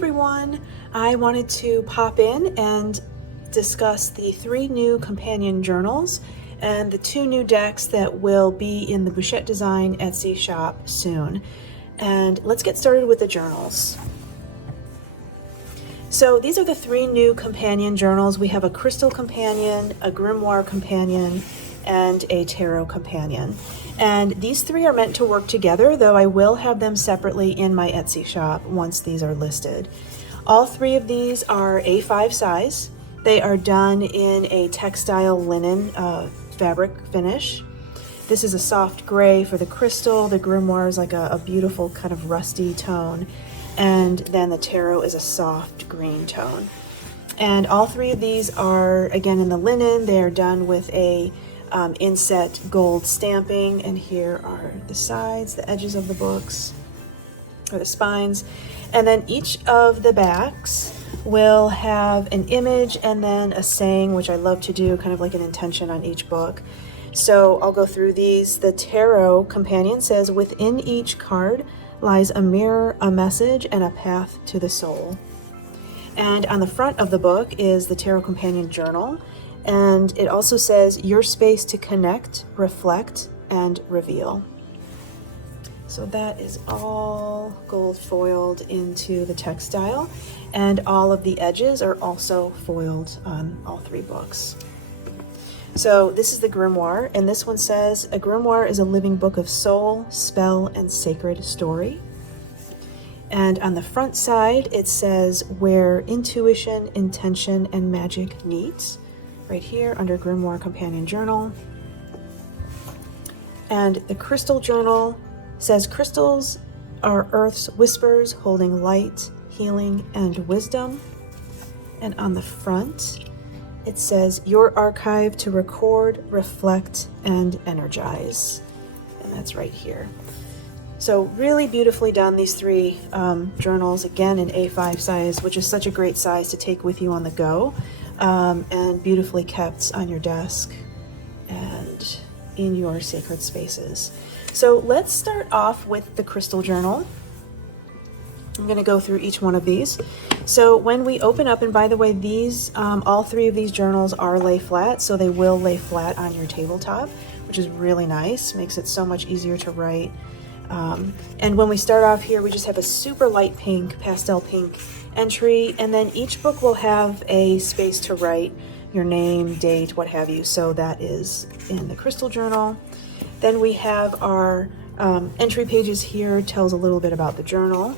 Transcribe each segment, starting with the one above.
everyone! I wanted to pop in and discuss the 3 new companion journals and the 2 new decks that will be in the BouchetteDesign Etsy shop soon. And let's get started with the journals. So these are the 3 new companion journals. We have a Crystal Companion, a Grimoire Companion, and a Tarot Companion. And these 3 are meant to work together, though I will have them separately in my Etsy shop once these are listed. All 3 of these are A5 size. They are done in a textile linen fabric finish. This is a soft gray for the crystal. The Grimoire is like a beautiful kind of rusty tone. And then the Tarot is a soft green tone. And all 3 of these are, again, in the linen. They are done with a inset gold stamping, and here are the sides, the edges of the books, or the spines. And then each of the backs will have an image and then a saying, which I love to do, kind of like an intention on each book. So I'll go through these. The Tarot Companion says, within each card lies a mirror, a message, and a path to the soul. And on the front of the book is the Tarot Companion Journal. And it also says, your space to connect, reflect, and reveal. So that is all gold foiled into the textile. And all of the edges are also foiled on all 3 books. So this is the Grimoire, and this one says, a grimoire is a living book of soul, spell, and sacred story. And on the front side, it says, where intuition, intention, and magic meet. Right here under Grimoire Companion Journal. And the Crystal Journal says, crystals are Earth's whispers holding light, healing, and wisdom. And on the front, it says, your archive to record, reflect, and energize. And that's right here. So really beautifully done, these 3 journals, again in A5 size, which is such a great size to take with you on the go. And beautifully kept on your desk and in your sacred spaces. So let's start off with the Crystal Journal. I'm going to go through each one of these. So when we open up, and by the way, these all 3 of these journals are lay flat, so they will lay flat on your tabletop, which is really nice, makes it so much easier to write. And when we start off here, we just have a super light pink, pastel pink entry, and then each book will have a space to write your name, date, what have you. So that is in the Crystal Journal. Then we have our entry pages here, tells a little bit about the journal.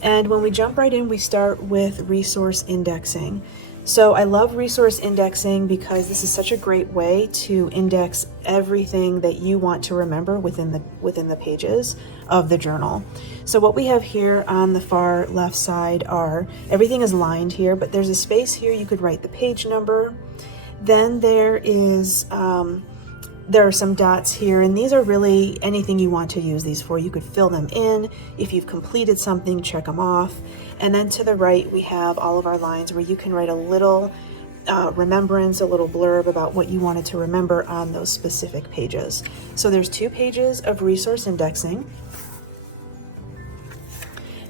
And when we jump right in, we start with resource indexing. So I love resource indexing because this is such a great way to index everything that you want to remember within the pages of the journal. So what we have here on the far left side are, everything is lined here, but there's a space here you could write the page number. Then there are some dots here, and these are really anything you want to use these for. You could fill them in. If you've completed something, check them off. And then to the right, we have all of our lines where you can write a little remembrance, a little blurb about what you wanted to remember on those specific pages. So there's 2 pages of resource indexing.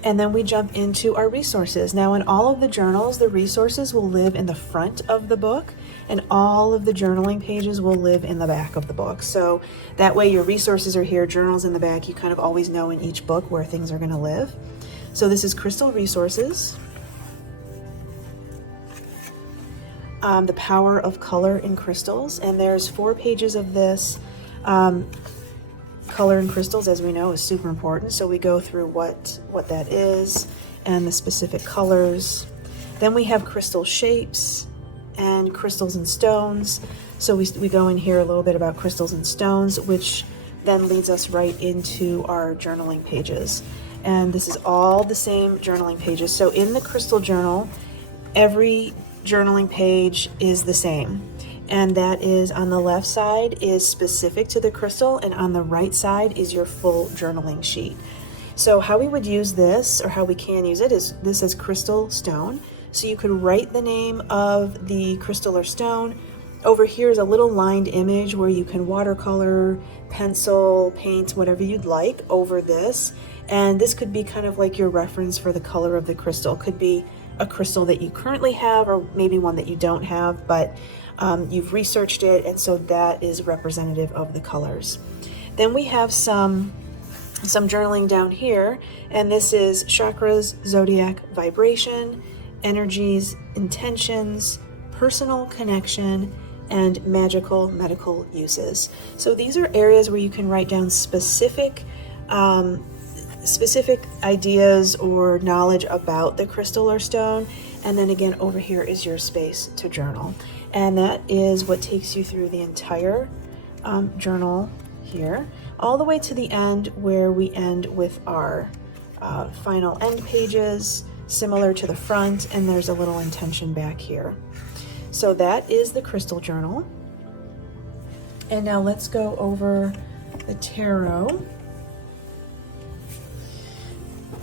And then we jump into our resources. Now in all of the journals, the resources will live in the front of the book, and all of the journaling pages will live in the back of the book. So that way your resources are here, journals in the back. You kind of always know in each book where things are going to live. So this is Crystal Resources. The Power of Color in Crystals. And there's 4 pages of this. Color in crystals, as we know, is super important. So we go through what that is and the specific colors. Then we have crystal shapes and crystals and stones. So we go in here a little bit about crystals and stones, which then leads us right into our journaling pages. And this is all the same journaling pages. So in the Crystal Journal, every journaling page is the same. And that is, on the left side is specific to the crystal, and on the right side is your full journaling sheet. So how we would use this, or how we can use it, is this is crystal stone. So you could write the name of the crystal or stone, over here is a little lined image where you can watercolor, pencil, paint, whatever you'd like over this. And this could be kind of like your reference for the color of the crystal. Could be a crystal that you currently have, or maybe one that you don't have, but you've researched it, and so that is representative of the colors. Then we have some journaling down here, and this is chakras, zodiac, vibration, energies, intentions, personal connection, and magical medical uses. So these are areas where you can write down specific ideas or knowledge about the crystal or stone. And then again, over here is your space to journal. And that is what takes you through the entire journal here, all the way to the end where we end with our final end pages, similar to the front, and there's a little intention back here. So that is the crystal journal. And now let's go over the tarot.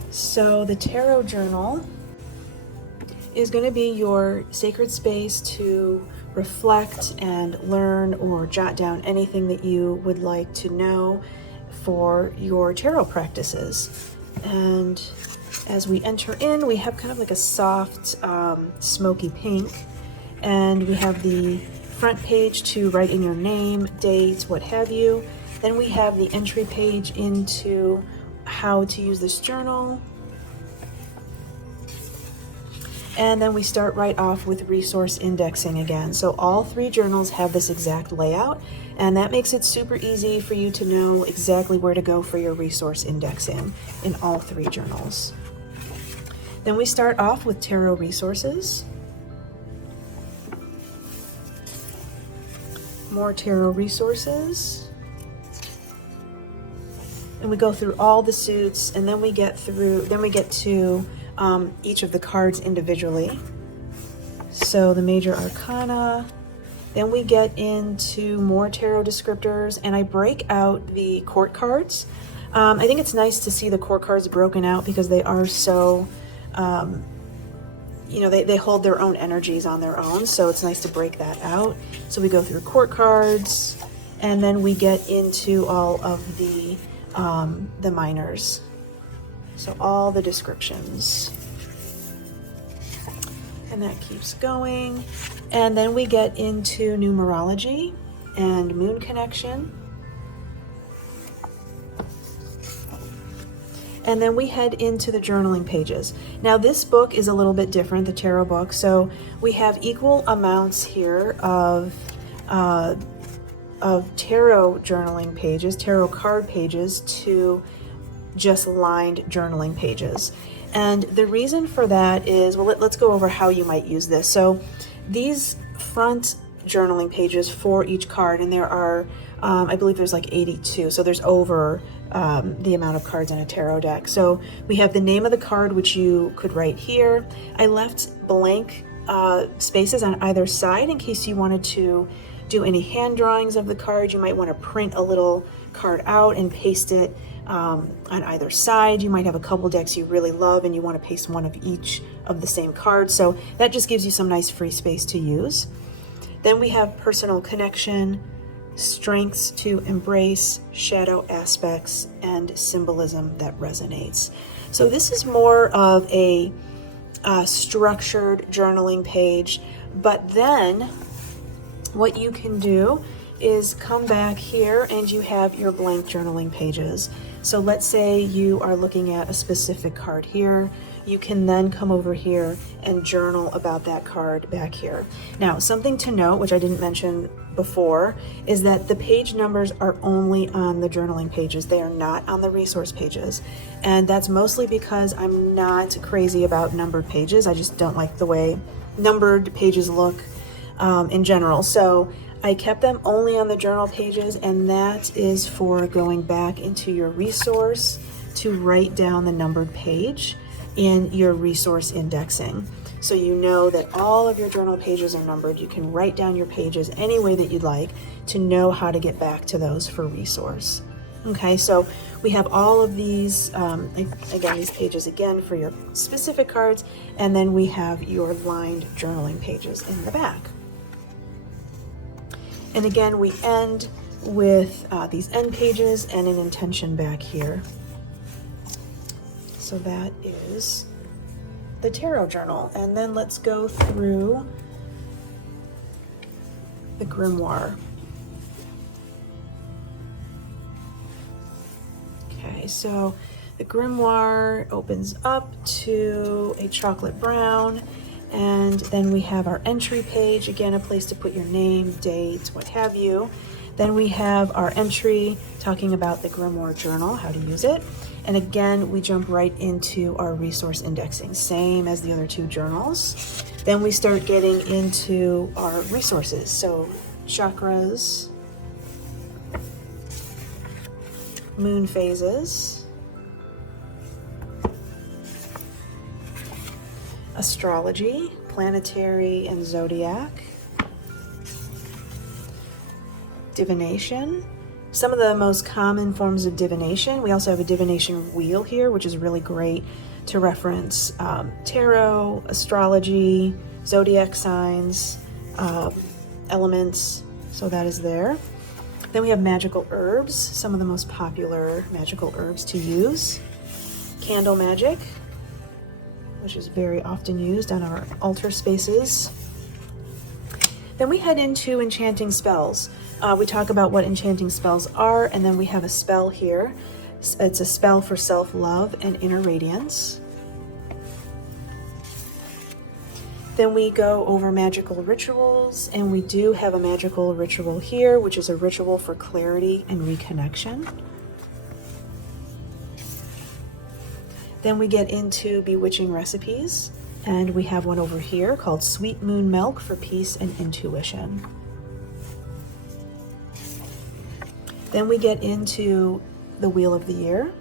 So the tarot journal is going to be your sacred space to reflect and learn or jot down anything that you would like to know for your tarot practices. And as we enter in, we have kind of like a soft smoky pink, and we have the front page to write in your name, dates, what have you. Then we have the entry page into how to use this journal. And then we start right off with resource indexing again. So all three journals have this exact layout, and that makes it super easy for you to know exactly where to go for your resource indexing in all three journals. Then we start off with tarot resources. More tarot resources. And we go through all the suits, and then we get to each of the cards individually. So the major arcana, then we get into more tarot descriptors, and I break out the court cards. I think it's nice to see the court cards broken out because they are so, they hold their own energies on their own, so it's nice to break that out. So we go through court cards, and then we get into all of the minors. So all the descriptions. And that keeps going. And then we get into numerology and moon connection. And then we head into the journaling pages. Now this book is a little bit different, the tarot book. So we have equal amounts here of tarot journaling pages, tarot card pages, to just lined journaling pages. And the reason for that is, well, let's go over how you might use this. So these front journaling pages for each card, and there are, I believe there's like 82. So there's over the amount of cards on a tarot deck. So we have the name of the card, which you could write here. I left blank spaces on either side in case you wanted to do any hand drawings of the card. You might want to print a little card out and paste it on either side. You might have a couple decks you really love and you want to paste one of each of the same card. So that just gives you some nice free space to use. Then we have personal connection, strengths to embrace, shadow aspects, and symbolism that resonates. So this is more of a structured journaling page, but then what you can do is come back here and you have your blank journaling pages. So let's say you are looking at a specific card here. You can then come over here and journal about that card back here. Now, something to note, which I didn't mention before, is that the page numbers are only on the journaling pages. They are not on the resource pages. And that's mostly because I'm not crazy about numbered pages. I just don't like the way numbered pages look in general. So I kept them only on the journal pages, and that is for going back into your resource to write down the numbered page in your resource indexing. So you know that all of your journal pages are numbered. You can write down your pages any way that you'd like to know how to get back to those for resource. Okay, so we have all of these, again, these pages again for your specific cards, and then we have your lined journaling pages in the back. And again, we end with these end pages and an intention back here. So that is the tarot journal. And then let's go through the grimoire. Okay, so the grimoire opens up to a chocolate brown, and then we have our entry page, again, a place to put your name, date, what have you. Then we have our entry talking about the grimoire journal, how to use it. And again, we jump right into our resource indexing, same as the other two journals. Then we start getting into our resources. So chakras, moon phases, astrology, planetary and zodiac, divination, some of the most common forms of divination. We also have a divination wheel here, which is really great to reference tarot, astrology, zodiac signs, elements, so that is there. Then we have magical herbs, some of the most popular magical herbs to use. Candle magic, which is very often used on our altar spaces. Then we head into enchanting spells. We talk about what enchanting spells are, and then we have a spell here. It's a spell for self-love and inner radiance. Then we go over magical rituals, and we do have a magical ritual here, which is a ritual for clarity and reconnection. Then we get into bewitching recipes, and we have one over here called Sweet Moon Milk for peace and intuition. Then we get into the Wheel of the Year.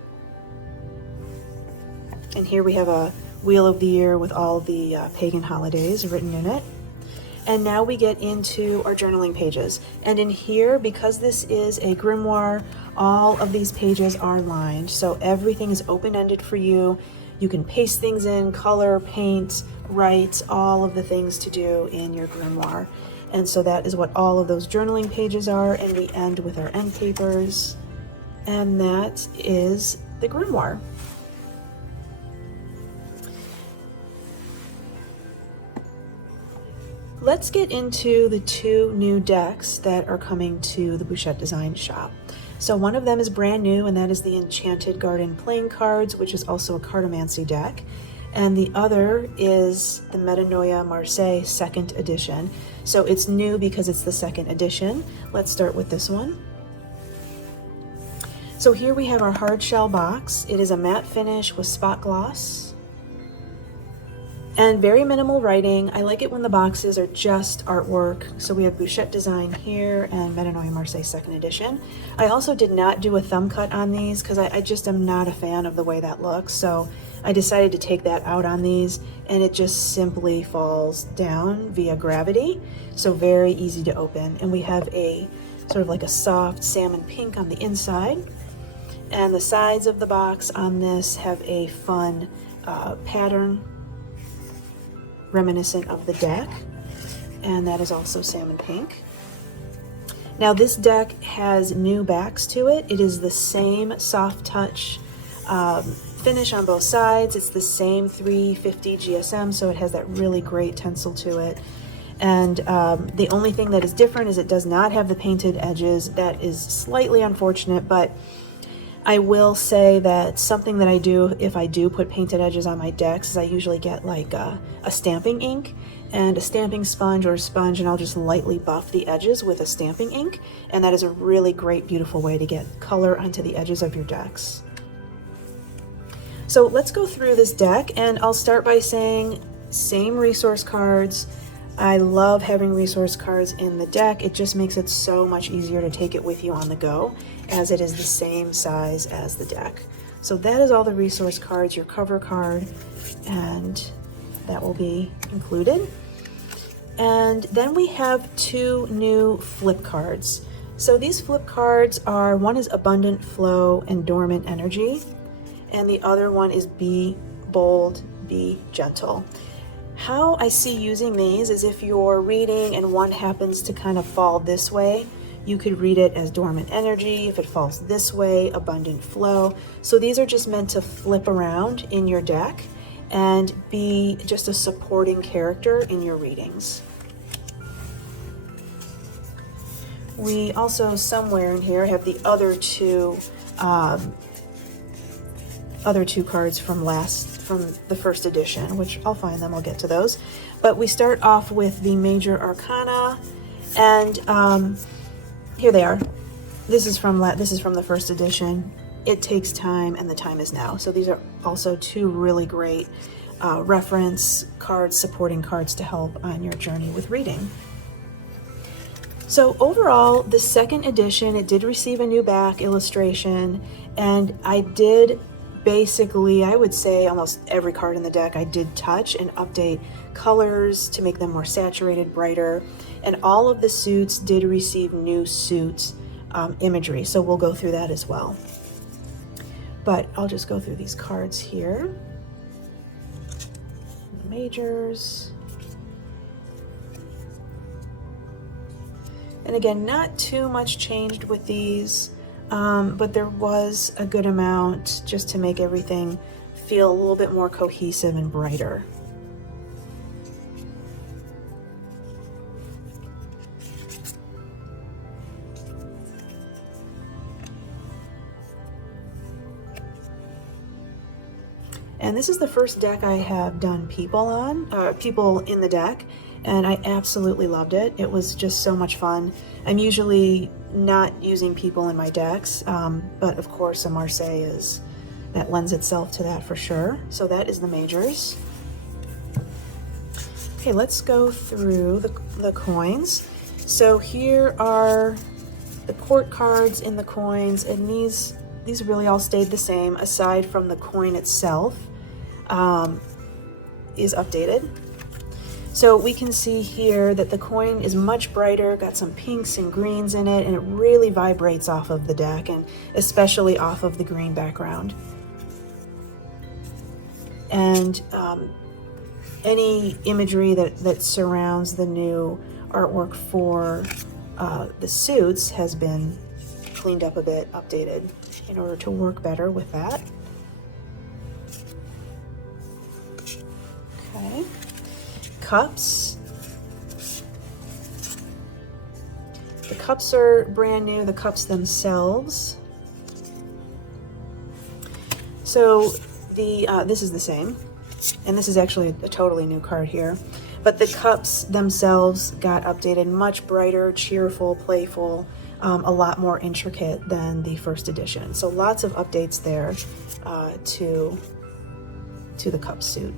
And here we have a Wheel of the Year with all the pagan holidays written in it. And now we get into our journaling pages. And in here, because this is a grimoire, all of these pages are lined. So everything is open-ended for you. You can paste things in, color, paint, write, all of the things to do in your grimoire. And so that is what all of those journaling pages are. And we end with our end papers. And that is the grimoire. Let's get into the two new decks that are coming to the BouchetteDesign shop. So one of them is brand new, and that is the Enchanted Garden Playing Cards, which is also a cartomancy deck. And the other is the Metanoia Marseille 2nd edition. So it's new because it's the 2nd edition. Let's start with this one. So here we have our hard shell box. It is a matte finish with spot gloss and very minimal writing. I like it when the boxes are just artwork. So we have BouchetteDesign here and Metanoia Marseille 2nd edition. I also did not do a thumb cut on these because I just am not a fan of the way that looks. So I decided to take that out on these, and it just simply falls down via gravity. So very easy to open. And we have a sort of like a soft salmon pink on the inside. And the sides of the box on this have a fun pattern reminiscent of the deck, and that is also salmon pink. Now this deck has new backs to it. It is the same soft touch finish on both sides. It's the same 350 GSM, so it has that really great tencel to it. And the only thing that is different is it does not have the painted edges. That is slightly unfortunate, but I will say that something that I do if I do put painted edges on my decks is I usually get like a stamping ink and a stamping sponge or a sponge, and I'll just lightly buff the edges with a stamping ink, and that is a really great, beautiful way to get color onto the edges of your decks. So let's go through this deck, and I'll start by saying same resource cards. I love having resource cards in the deck. It just makes it so much easier to take it with you on the go, as it is the same size as the deck. So that is all the resource cards, your cover card, and that will be included. And then we have two new flip cards. So these flip cards are, one is Abundant Flow and Dormant Energy, and the other one is Be Bold, Be Gentle. How I see using these is if you're reading and one happens to kind of fall this way, you could read it as dormant energy. If it falls this way, abundant flow. So these are just meant to flip around in your deck and be just a supporting character in your readings. We also somewhere in here have the other two cards from the first edition, which I'll find them, I'll get to those. But we start off with the Major Arcana, and here they are. This is from the first edition. It takes time, and the time is now. So these are also two really great reference cards, supporting cards to help on your journey with reading. So overall, the second edition, it did receive a new back illustration, and I did basically, I would say almost every card in the deck I did touch and update colors to make them more saturated, brighter, and all of the suits did receive new suit imagery, so we'll go through that as well. But I'll just go through these cards here. The majors. And again, not too much changed with these, but there was a good amount just to make everything feel a little bit more cohesive and brighter. And this is the first deck I have done people in the deck, and I absolutely loved it. It was just so much fun. I'm usually not using people in my decks, but of course a Marseille that lends itself to that for sure. So that is the majors. Okay, let's go through the coins. So here are the court cards in the coins, and these really all stayed the same aside from the coin itself is updated. So we can see here that the coin is much brighter, got some pinks and greens in it, and it really vibrates off of the deck, and especially off of the green background. And any imagery that surrounds the new artwork for the suits has been cleaned up a bit, updated, in order to work better with that. Okay. Cups. The cups are brand new, the cups themselves. So this is the same, and this is actually a totally new card here, but the cups themselves got updated, much brighter, cheerful, playful, a lot more intricate than the first edition. So lots of updates there to the cup suit.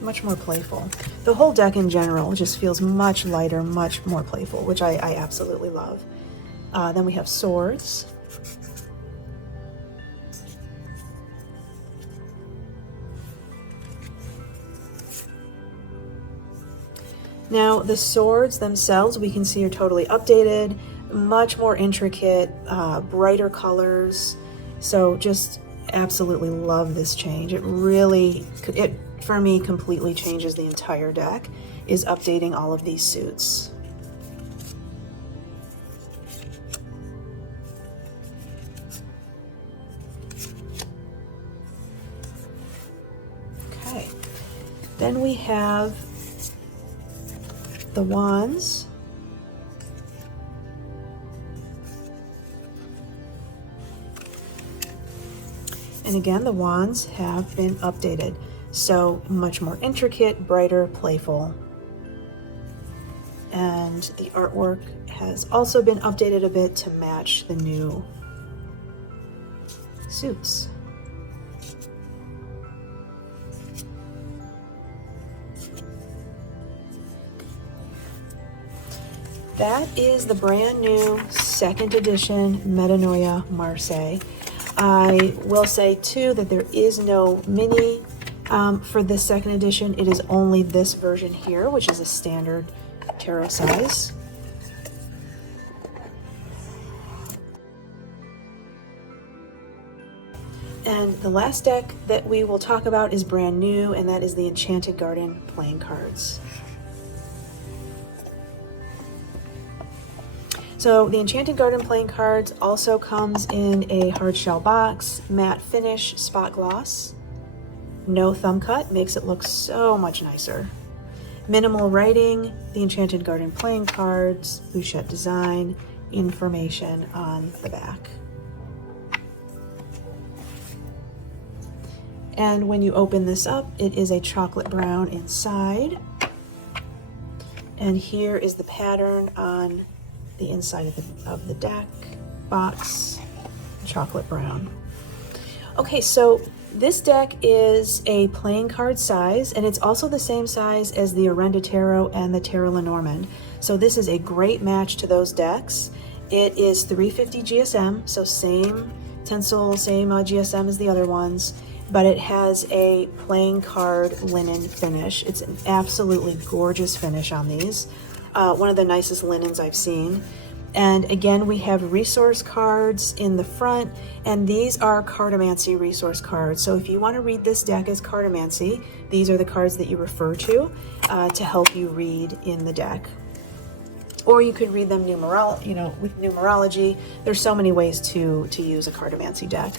Much more playful. The whole deck in general just feels much lighter, much more playful, which I absolutely love. Then we have swords. Now the swords themselves we can see are totally updated, much more intricate, brighter colors. So just absolutely love this change. It for me completely changes the entire deck, is updating all of these suits. Okay, then we have the wands. And again, the wands have been updated. So much more intricate, brighter, playful. And the artwork has also been updated a bit to match the new suits. That is the brand new second edition Metanoia Marseille. I will say too that there is no mini for this second edition. It is only this version here, which is a standard tarot size. And the last deck that we will talk about is brand new, and that is the Enchanted Garden Playing Cards. So the Enchanted Garden Playing Cards also comes in a hard shell box, matte finish, spot gloss, no thumb cut, makes it look so much nicer. Minimal writing, the Enchanted Garden Playing Cards, BouchetteDesign, information on the back. And when you open this up, it is a chocolate brown inside. And here is the pattern on the inside of the deck, box, chocolate brown. Okay, so this deck is a playing card size, and it's also the same size as the Orenda Tarot and the Tarot Lenormand. So this is a great match to those decks. It is 350 GSM, so same tinsel, same GSM as the other ones, but it has a playing card linen finish. It's an absolutely gorgeous finish on these. One of the nicest linens I've seen. And again, we have resource cards in the front, and these are cartomancy resource cards. So if you want to read this deck as cartomancy, these are the cards that you refer to help you read in the deck. Or you could read them with numerology. There's so many ways to use a cartomancy deck.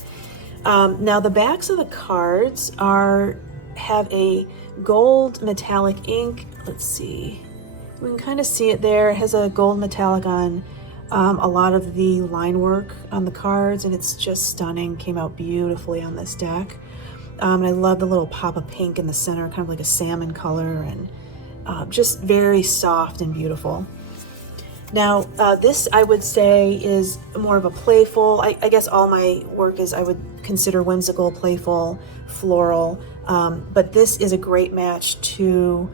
Now the backs of the cards have a gold metallic ink. Let's see. We can kind of see it there. It has a gold metallic on a lot of the line work on the cards, and it's just stunning. Came out beautifully on this deck. And I love the little pop of pink in the center, kind of like a salmon color, and just very soft and beautiful. Now, this I would say is more of a playful, I guess all my work I would consider whimsical, playful, floral, but this is a great match to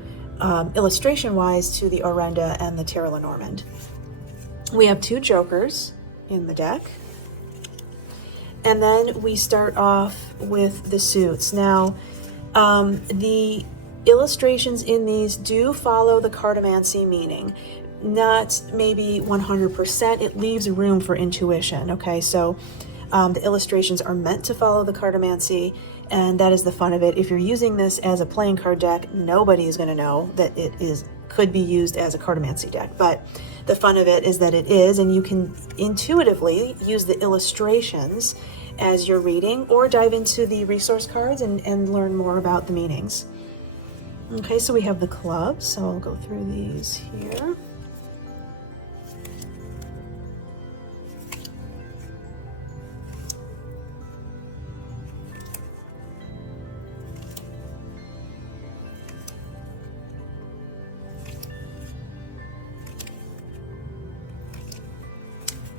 illustration-wise to the Orenda and the Tarot Lenormand. We have two jokers in the deck, and then we start off with the suits. Now, the illustrations in these do follow the cartomancy meaning. Not maybe 100%, it leaves room for intuition, okay? So the illustrations are meant to follow the cartomancy, and that is the fun of it. If you're using this as a playing card deck, nobody is going to know that it could be used as a cartomancy deck, but the fun of it is that it is, and you can intuitively use the illustrations as you're reading, or dive into the resource cards and learn more about the meanings. Okay, so we have the clubs, so I'll go through these here.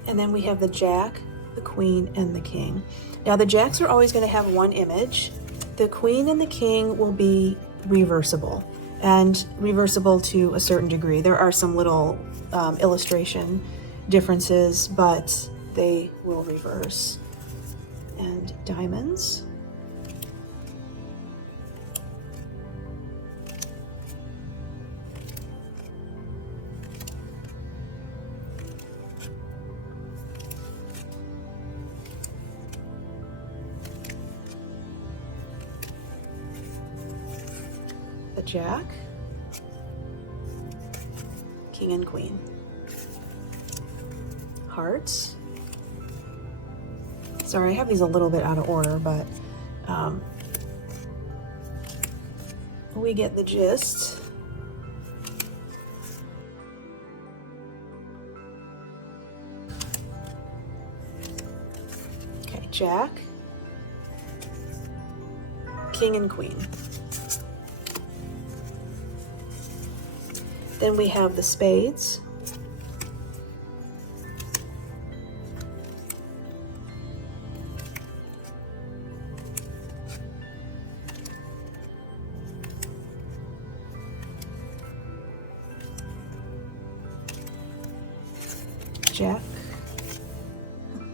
And then we have the Jack, the Queen, and the King. Now the Jacks are always going to have one image. The Queen and the King will be reversible, and reversible to a certain degree. There are some little illustration differences, but they will reverse. And diamonds. The Jack, King and Queen. Hearts. Sorry, I have these a little bit out of order, but we get the gist. Okay, Jack, King and Queen. Then we have the spades.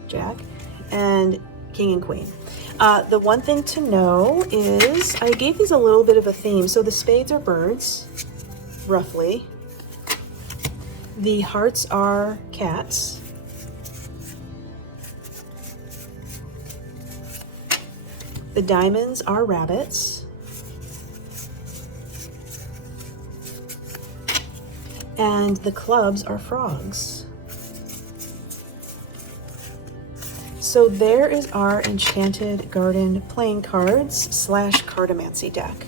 Jack, and King and Queen. The one thing to know is I gave these a little bit of a theme. So the spades are birds, roughly. The hearts are cats. The diamonds are rabbits. And the clubs are frogs. So there is our Enchanted Garden Playing Cards / Cartomancy deck.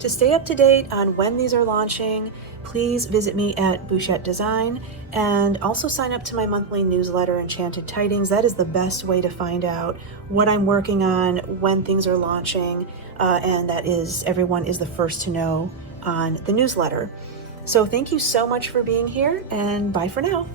To stay up to date on when these are launching, please visit me at BouchetteDesign and also sign up to my monthly newsletter, Enchanted Tidings. That is the best way to find out what I'm working on, when things are launching, and that is, everyone is the first to know on the newsletter. So thank you so much for being here, and bye for now.